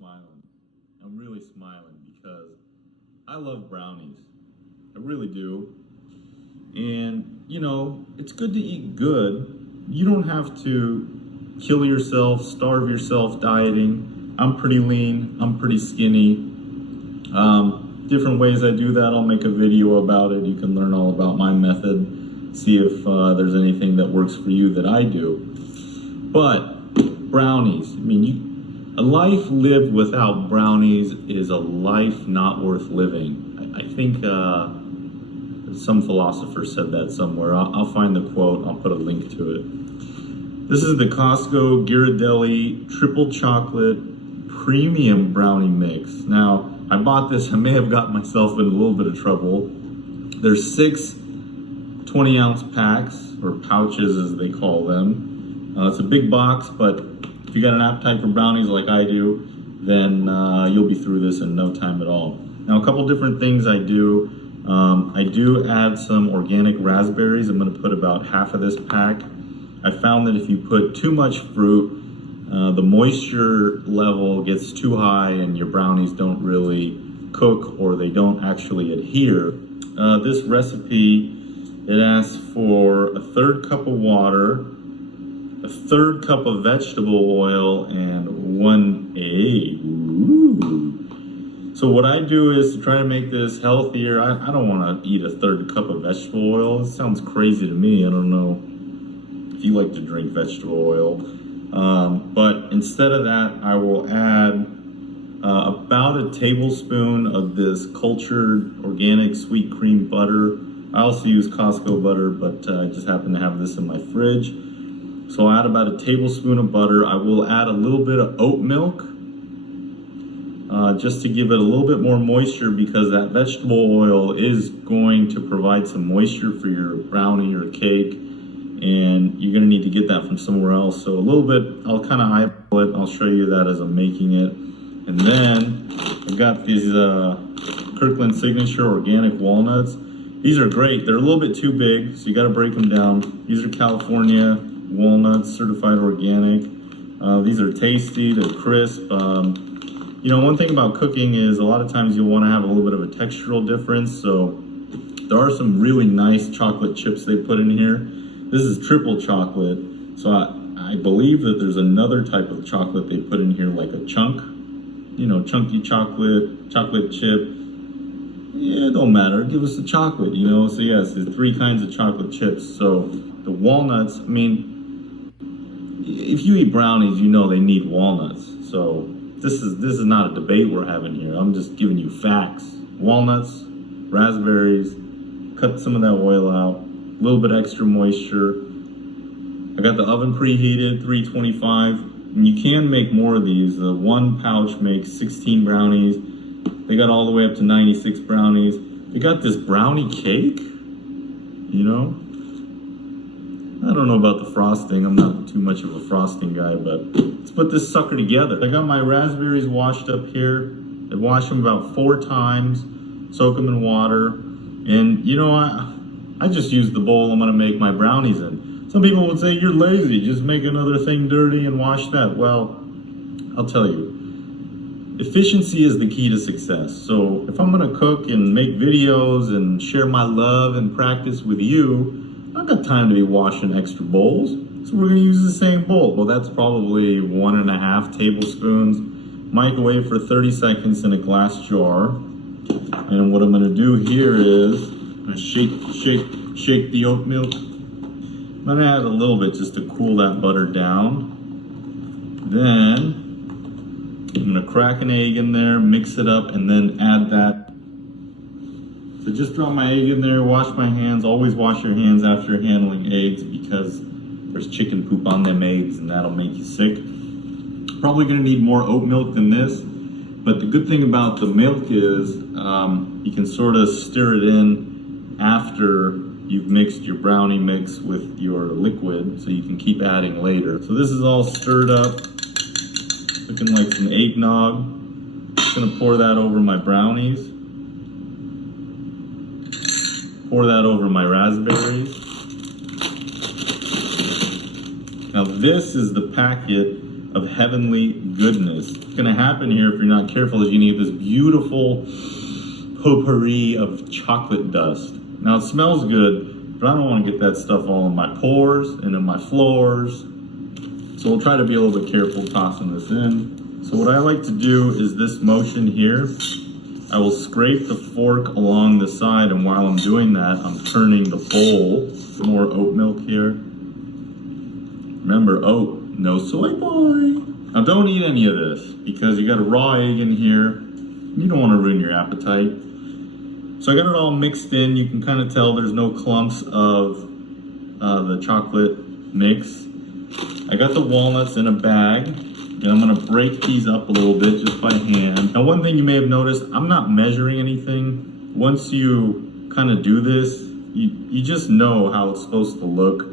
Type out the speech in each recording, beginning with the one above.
smiling. I'm really smiling because I love brownies. I really do. And, you know, it's good to eat good. You don't have to kill yourself, starve yourself dieting. I'm pretty lean, I'm pretty skinny. Different ways I do that, I'll make a video about it. You can learn all about my method, see if there's anything that works for you that I do. But brownies, I mean, a life lived without brownies is a life not worth living. I think some philosopher said that somewhere. I'll find the quote, I'll put a link to it. This is the Costco Ghiradelli Triple Chocolate Premium Brownie Mix. Now, I bought this, I may have gotten myself in a little bit of trouble. There's 6 20-ounce packs, or pouches as they call them. It's a big box, but if you got an appetite for brownies like I do, then you'll be through this in no time at all. Now, a couple different things I do. I do add some organic raspberries. I'm gonna put about half of this pack. I found that if you put too much fruit, the moisture level gets too high and your brownies don't really cook, or they don't actually adhere. This recipe, it asks for a 1/3 cup of water, a 1/3 cup of vegetable oil, and 1 egg. Ooh. So what I do is to try to make this healthier. I don't want to eat a 1/3 cup of vegetable oil. It sounds crazy to me. I don't know if you like to drink vegetable oil. But instead of that, I will add about a tablespoon of this cultured organic sweet cream butter. I also use Costco butter, but I just happen to have this in my fridge. So I'll add about a tablespoon of butter. I will add a little bit of oat milk, just to give it a little bit more moisture, because that vegetable oil is going to provide some moisture for your brownie or cake, and you're gonna need to get that from somewhere else. So a little bit, I'll kind of eyeball it. I'll show you that as I'm making it. And then I've got these Kirkland Signature organic walnuts. These are great. They're a little bit too big, so you gotta break them down. These are California walnuts, certified organic. These are tasty, they're crisp. You know, one thing about cooking is a lot of times you'll wanna have a little bit of a textural difference. So there are some really nice chocolate chips they put in here. This is triple chocolate, so I believe that there's another type of chocolate they put in here, like a chunk, you know, chunky chocolate chip. Yeah, it don't matter, give us the chocolate, you know. So yes, there's 3 kinds of chocolate chips. So the walnuts, I mean, if you eat brownies, you know they need walnuts. So this is not a debate we're having here. I'm just giving you facts. Walnuts, raspberries, cut some of that oil out. A little bit extra moisture. I got the oven preheated, 325. And you can make more of these. The 1 pouch makes 16 brownies. They got all the way up to 96 brownies. They got this brownie cake, you know? I don't know about the frosting. I'm not too much of a frosting guy, but let's put this sucker together. I got my raspberries washed up here. I washed them about 4 times, soak them in water. And you know, I just use the bowl I'm gonna make my brownies in. Some people would say, you're lazy, just make another thing dirty and wash that. Well, I'll tell you, efficiency is the key to success. So if I'm gonna cook and make videos and share my love and practice with you, I've got time to be washing extra bowls. So we're gonna use the same bowl. Well, that's probably 1.5 tablespoons. Microwave for 30 seconds in a glass jar. And what I'm gonna do here is, I'm gonna shake the oat milk. I'm gonna add a little bit just to cool that butter down. Then I'm gonna crack an egg in there, mix it up, and then add that. So just drop my egg in there, wash my hands. Always wash your hands after handling eggs, because there's chicken poop on them eggs and that'll make you sick. Probably gonna need more oat milk than this. But the good thing about the milk is you can sort of stir it in after you've mixed your brownie mix with your liquid, so you can keep adding later. So this is all stirred up, looking like some eggnog. Just gonna pour that over my brownies. Pour that over my raspberries. Now this is the packet of heavenly goodness. What's gonna happen here if you're not careful is you need this beautiful potpourri of chocolate dust. Now it smells good, but I don't want to get that stuff all in my pores and in my floors. So we'll try to be a little bit careful tossing this in. So what I like to do is this motion here. I will scrape the fork along the side, and while I'm doing that, I'm turning the bowl. More oat milk here. Remember, oat, no soy boy. Now don't eat any of this because you got a raw egg in here. You don't want to ruin your appetite. So I got it all mixed in. You can kind of tell there's no clumps of the chocolate mix. I got the walnuts in a bag, and I'm gonna break these up a little bit just by hand. Now one thing you may have noticed, I'm not measuring anything. Once you kind of do this, you just know how it's supposed to look.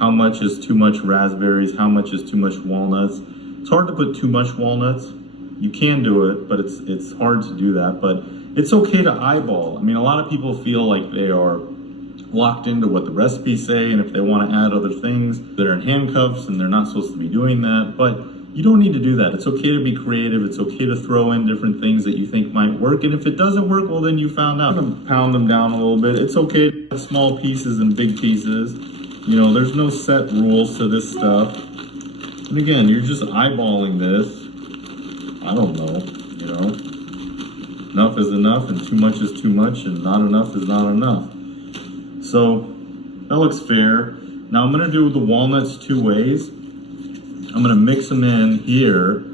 How much is too much raspberries, how much is too much walnuts. It's hard to put too much walnuts. You can do it, but it's hard to do that. But it's okay to eyeball. I mean, a lot of people feel like they are locked into what the recipes say, and if they want to add other things, they're in handcuffs and they're not supposed to be doing that. But you don't need to do that. It's okay to be creative. It's okay to throw in different things that you think might work. And if it doesn't work, well, then you found out. I'm gonna pound them down a little bit. It's okay to have small pieces and big pieces. You know, there's no set rules to this stuff. And again, you're just eyeballing this. I don't know, you know. Enough is enough and too much is too much and not enough is not enough. So that looks fair. Now I'm gonna do the walnuts two ways. I'm gonna mix them in here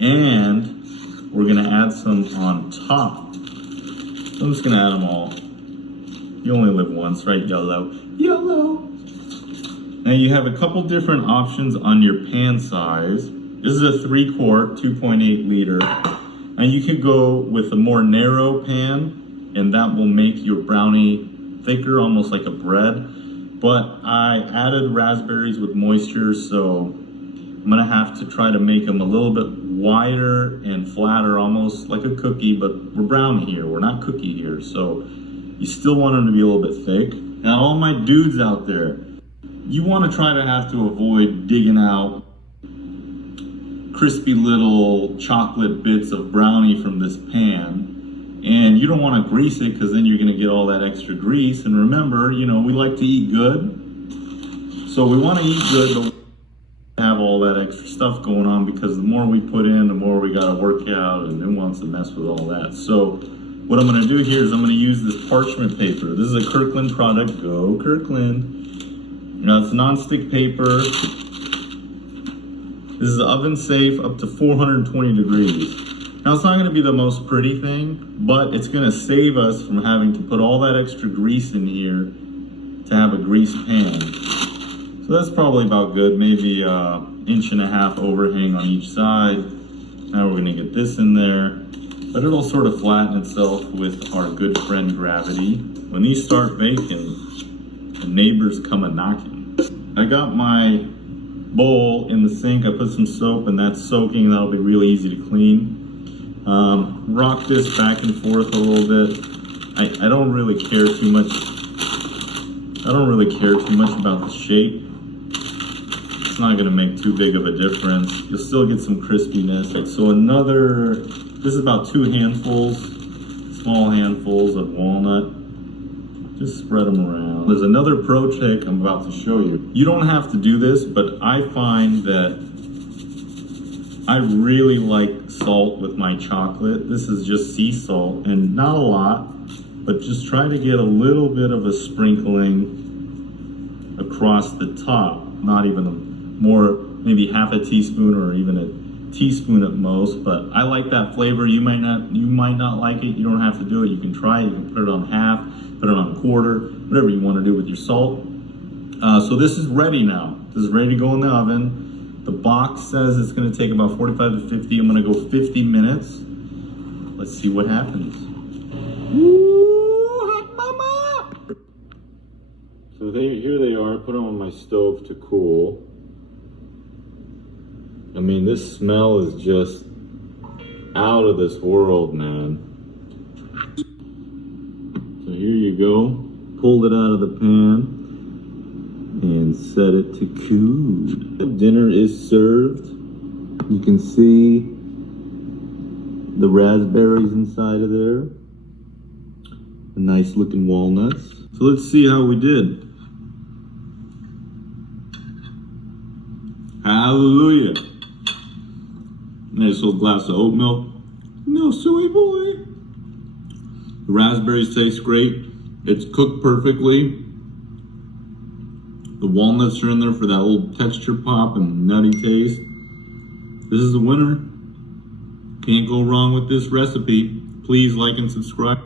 and we're gonna add some on top. So I'm just gonna add them all. You only live once, right, YOLO? YOLO! Now you have a couple different options on your pan size. This is a 3-quart, 2.8 liter. And you could go with a more narrow pan, and that will make your brownie thicker, almost like a bread. But I added raspberries with moisture, so I'm gonna have to try to make them a little bit wider and flatter, almost like a cookie, but we're brownie here, we're not cookie here. So you still want them to be a little bit thick. Now all my dudes out there, you wanna try to have to avoid digging out crispy little chocolate bits of brownie from this pan, and you don't want to grease it because then you're going to get all that extra grease. And remember, you know, we like to eat good, so we want to eat good, but we have all that extra stuff going on because the more we put in, the more we got to work out, and who wants to mess with all that? So what I'm going to do here is I'm going to use this parchment paper. This is a Kirkland product. Go Kirkland. Now it's non-stick paper. This is oven safe up to 420 degrees. Now it's not going to be the most pretty thing, but it's going to save us from having to put all that extra grease in here to have a greased pan. So that's probably about good, maybe an 1.5 inch overhang on each side. Now we're going to get this in there, but it'll sort of flatten itself with our good friend gravity. When these start baking, the neighbors come a-knocking. I got my bowl in the sink. I put some soap and that's soaking. That'll be really easy to clean. Rock this back and forth a little bit. I don't really care too much. I don't really care too much about the shape. It's not going to make too big of a difference. You'll still get some crispiness. So this is about 2 handfuls, small handfuls of walnut. Just spread them around. There's another pro trick I'm about to show you. You don't have to do this, but I find that I really like salt with my chocolate. This is just sea salt, and not a lot, but just try to get a little bit of a sprinkling across the top. Not even more, maybe half a teaspoon or even a teaspoon at most, but I like that flavor. You might not like it. You don't have to do it. You can try it. You can put it on half, put it on a quarter, whatever you want to do with your salt. So this is ready now. This is ready to go in the oven. The box says it's going to take about 45 to 50. I'm going to go 50 minutes. Let's see what happens. Ooh, hot mama! So here they are. I put them on my stove to cool. I mean, this smell is just out of this world, man. So here you go. Pulled it out of the pan and set it to cool. Dinner is served. You can see the raspberries inside of there. The nice looking walnuts. So let's see how we did. Hallelujah. Nice little glass of oat milk. No silly boy. The raspberries taste great. It's cooked perfectly. The walnuts are in there for that little texture pop and nutty taste. This is the winner. Can't go wrong with this recipe. Please like and subscribe.